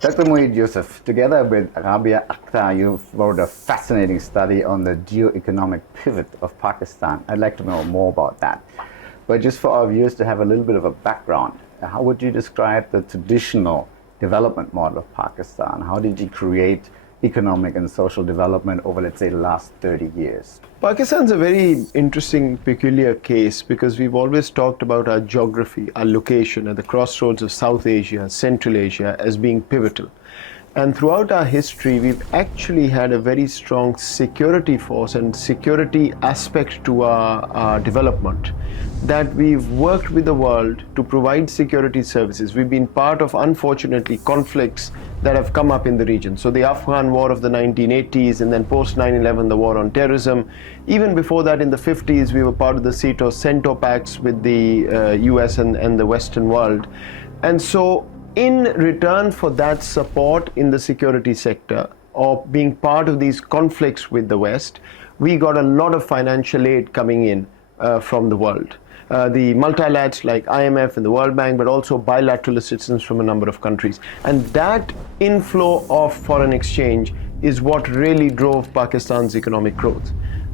Dr. Moeed, Yusuf, together with Rabia Akhtar, you wrote a fascinating study on the geoeconomic pivot of Pakistan. I'd like to know more about that. But just for our viewers to have a little bit of a background, how would you describe the traditional development model of Pakistan? How did you create economic and social development over, let's say, the last 30 years? Pakistan's a very interesting, peculiar case because we've always talked about our geography, our location at the crossroads of South Asia, Central Asia as being pivotal. And throughout our history, we've actually had a very strong security force and security aspect to our development, that we've worked with the world to provide security services. We've been part of, unfortunately, conflicts that have come up in the region. So the Afghan war of the 1980s, and then post 9/11, the war on terrorism. Even before that, in the 50s, we were part of the CENTO pacts with the US and the Western world. And so in return for that support in the security sector, or being part of these conflicts with the West, we got a lot of financial aid coming in from the world. The multilaterals like IMF and the World Bank, but also bilateral assistance from a number of countries. And that inflow of foreign exchange is what really drove Pakistan's economic growth.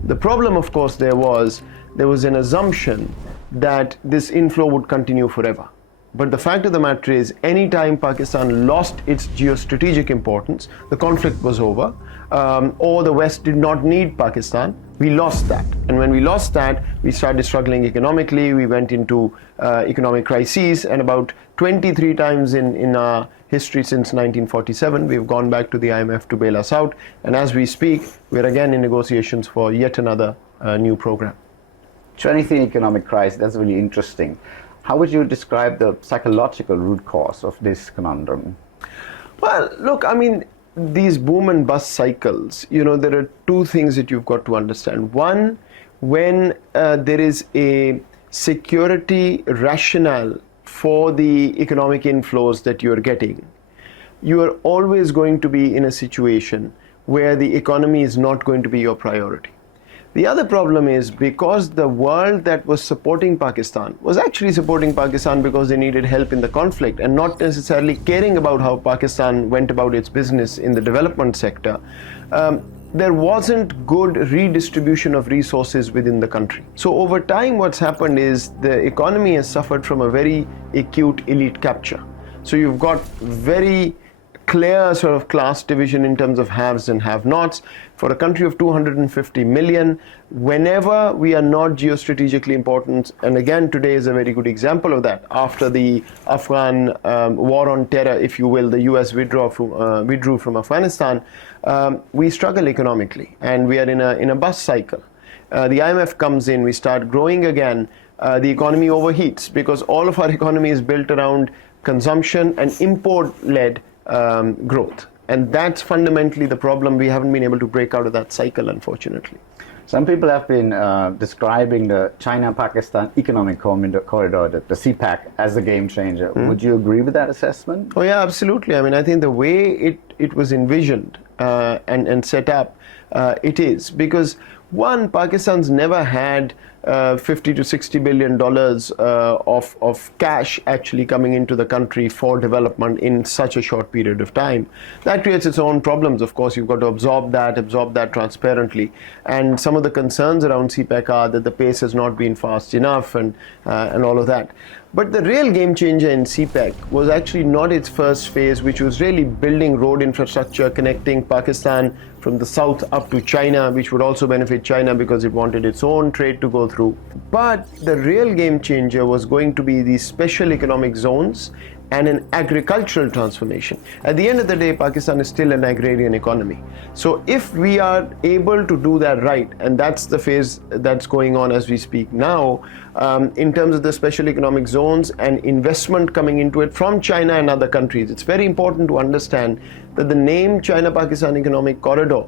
The problem, of course, there was an assumption that this inflow would continue forever. But the fact of the matter is, any time Pakistan lost its geostrategic importance, the conflict was over, or the West did not need Pakistan, we lost that. And when we lost that, we started struggling economically. We went into economic crises, and about 23 times in our history since 1947, we've gone back to the IMF to bail us out. And as we speak, we're again in negotiations for yet another new program. 23 economic crisis, that's really interesting. How would you describe the psychological root cause of this conundrum? Well, look, I mean, these boom and bust cycles, there are two things that you've got to understand. One, when there is a security rationale for the economic inflows that you're getting, you are always going to be in a situation where the economy is not going to be your priority. The other problem is, because the world that was supporting Pakistan was actually supporting Pakistan because they needed help in the conflict and not necessarily caring about how Pakistan went about its business in the development sector, there wasn't good redistribution of resources within the country. So over time, what's happened is the economy has suffered from a very acute elite capture. So you've got very clear sort of class division in terms of haves and have-nots. For a country of 250 million, whenever we are not geostrategically important, and again today is a very good example of that, after the Afghan war on terror, if you will, the US withdrew from Afghanistan, we struggle economically, and we are in a bust cycle. The IMF comes in, we start growing again, the economy overheats because all of our economy is built around consumption and import-led growth. And that's fundamentally the problem. We haven't been able to break out of that cycle, unfortunately. Some people have been describing the China-Pakistan economic corridor, the CPEC, as a game changer. Would you agree with that assessment? Oh yeah, absolutely. I mean, I think the way it was envisioned and set up, it is. Because one, Pakistan's never had $50 to $60 billion of cash actually coming into the country for development in such a short period of time. That creates its own problems. Of course, you've got to absorb that transparently. And some of the concerns around CPEC are that the pace has not been fast enough and all of that. But the real game changer in CPEC was actually not its first phase, which was really building road infrastructure, connecting Pakistan from the south up to China, which would also benefit China because it wanted its own trade to go through. But the real game changer was going to be these special economic zones and an agricultural transformation. At the end of the day, Pakistan is still an agrarian economy. So if we are able to do that right, and that's the phase that's going on as we speak now, in terms of the special economic zones and investment coming into it from China and other countries, it's very important to understand that the name China-Pakistan Economic Corridor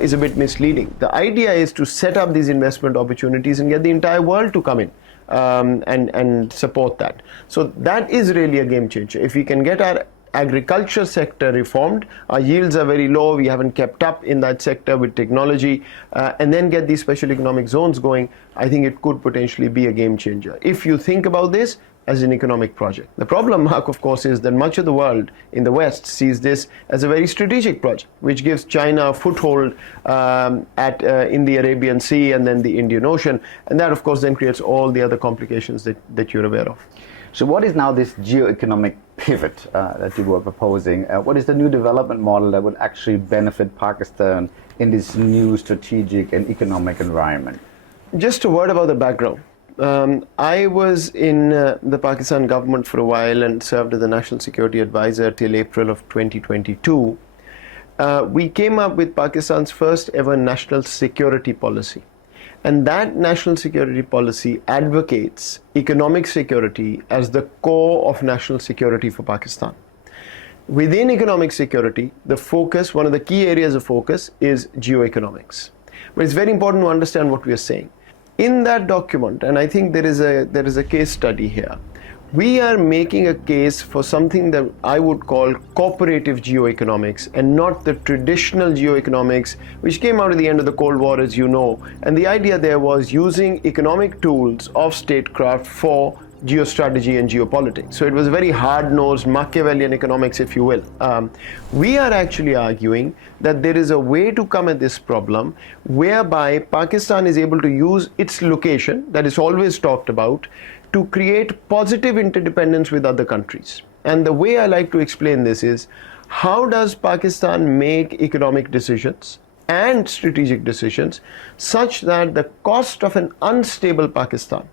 is a bit misleading. The idea is to set up these investment opportunities and get the entire world to come in and support that. So that is really a game changer. If we can get our agriculture sector reformed. Our yields are very low. We haven't kept up in that sector with technology, and then get these special economic zones going. I think it could potentially be a game changer if you think about this as an economic project. The problem, Marc, of course, is that much of the world in the West sees this as a very strategic project, which gives China a foothold in the Arabian Sea and then the Indian Ocean. And that, of course, then creates all the other complications that you're aware of. So what is now this geoeconomic pivot that you were proposing? What is the new development model that would actually benefit Pakistan in this new strategic and economic environment? Just a word about the background. I was in the Pakistan government for a while and served as the National Security Advisor till April of 2022. We came up with Pakistan's first ever national security policy. And that national security policy advocates economic security as the core of national security for Pakistan. Within economic security, one of the key areas of focus is geoeconomics. But it's very important to understand what we are saying. In that document, and I think there is a case study here, we are making a case for something that I would call cooperative geoeconomics and not the traditional geoeconomics, which came out at the end of the Cold War, as you know. And the idea there was using economic tools of statecraft for geostrategy and geopolitics. So it was very hard-nosed Machiavellian economics, if you will. We are actually arguing that there is a way to come at this problem whereby Pakistan is able to use its location, that is always talked about, to create positive interdependence with other countries. And the way I like to explain this is, how does Pakistan make economic decisions and strategic decisions such that the cost of an unstable Pakistan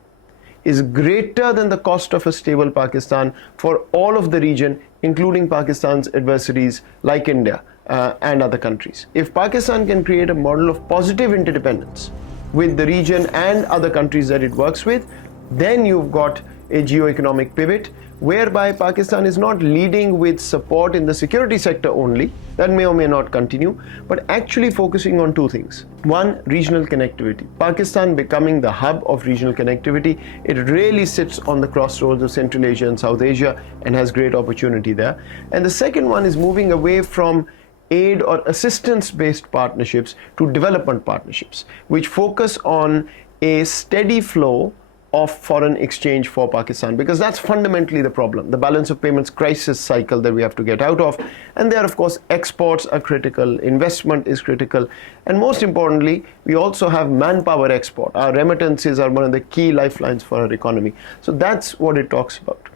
is greater than the cost of a stable Pakistan for all of the region, including Pakistan's adversaries like India and other countries. If Pakistan can create a model of positive interdependence with the region and other countries that it works with, then you've got a geoeconomic pivot whereby Pakistan is not leading with support in the security sector only, that may or may not continue, but actually focusing on two things. One, regional connectivity. Pakistan becoming the hub of regional connectivity. It really sits on the crossroads of Central Asia and South Asia and has great opportunity there. And the second one is moving away from aid or assistance-based partnerships to development partnerships, which focus on a steady flow of foreign exchange for Pakistan, because that's fundamentally the problem, the balance of payments crisis cycle that we have to get out of. And there, of course, exports are critical, investment is critical, and most importantly, we also have manpower export. Our remittances are one of the key lifelines for our economy. So that's what it talks about.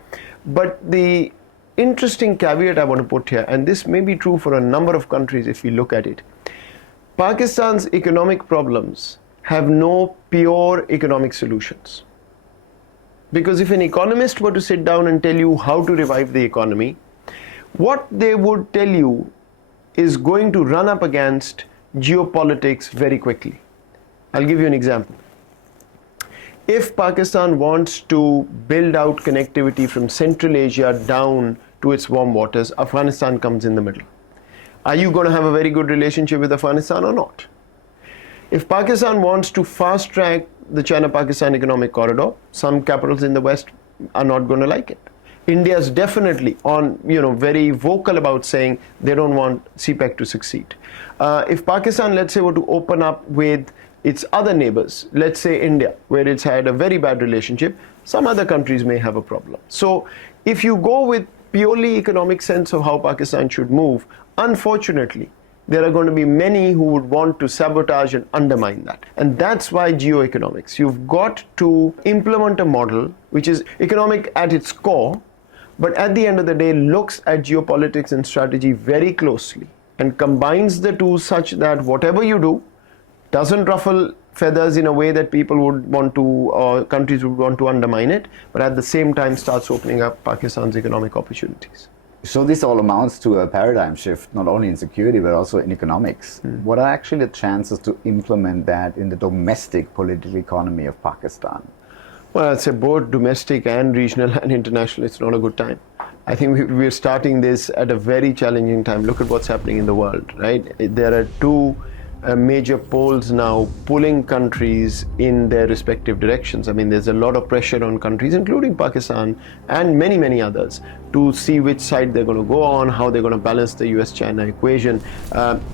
But the interesting caveat I want to put here, and this may be true for a number of countries if we look at it, Pakistan's economic problems have no pure economic solutions. Because if an economist were to sit down and tell you how to revive the economy, what they would tell you is going to run up against geopolitics very quickly. I'll give you an example. If Pakistan wants to build out connectivity from Central Asia down to its warm waters, Afghanistan comes in the middle. Are you going to have a very good relationship with Afghanistan or not? If Pakistan wants to fast track the China-Pakistan economic corridor, some capitals in the West are not going to like it. India is definitely very vocal about saying they don't want CPEC to succeed. If Pakistan, let's say, were to open up with its other neighbors, let's say India, where it's had a very bad relationship, some other countries may have a problem. So if you go with purely economic sense of how Pakistan should move, unfortunately, there are going to be many who would want to sabotage and undermine that. And that's why geoeconomics. You've got to implement a model which is economic at its core, but at the end of the day looks at geopolitics and strategy very closely and combines the two such that whatever you do doesn't ruffle feathers in a way that people would want to, or countries would want to undermine it, but at the same time starts opening up Pakistan's economic opportunities. So this all amounts to a paradigm shift, not only in security, but also in economics. What are actually the chances to implement that in the domestic political economy of Pakistan? Well, I'd say both domestic and regional and international, it's not a good time. I think we're starting this at a very challenging time. Look at what's happening in the world, right? There are two major poles now pulling countries in their respective directions. I mean, there's a lot of pressure on countries, including Pakistan and many, many others, to see which side they're going to go on, how they're going to balance the US-China equation.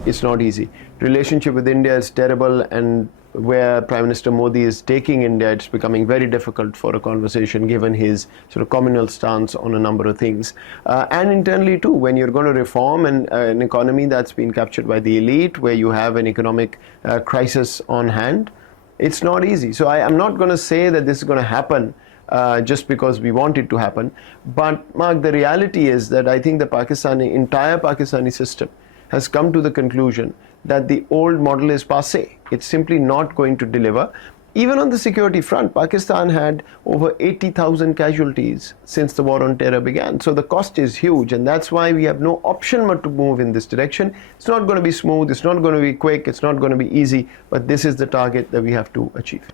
It's not easy. Relationship with India is terrible, and where Prime Minister Modi is taking India, it's becoming very difficult for a conversation given his sort of communal stance on a number of things. And internally too, when you're going to reform an economy that's been captured by the elite, where you have an economic crisis on hand, it's not easy. So I'm not going to say that this is going to happen just because we want it to happen. But Mark, the reality is that I think the entire Pakistani system has come to the conclusion that the old model is passé. It's simply not going to deliver. Even on the security front, Pakistan had over 80,000 casualties since the war on terror began. So the cost is huge, and that's why we have no option but to move in this direction. It's not going to be smooth, it's not going to be quick, it's not going to be easy, but this is the target that we have to achieve.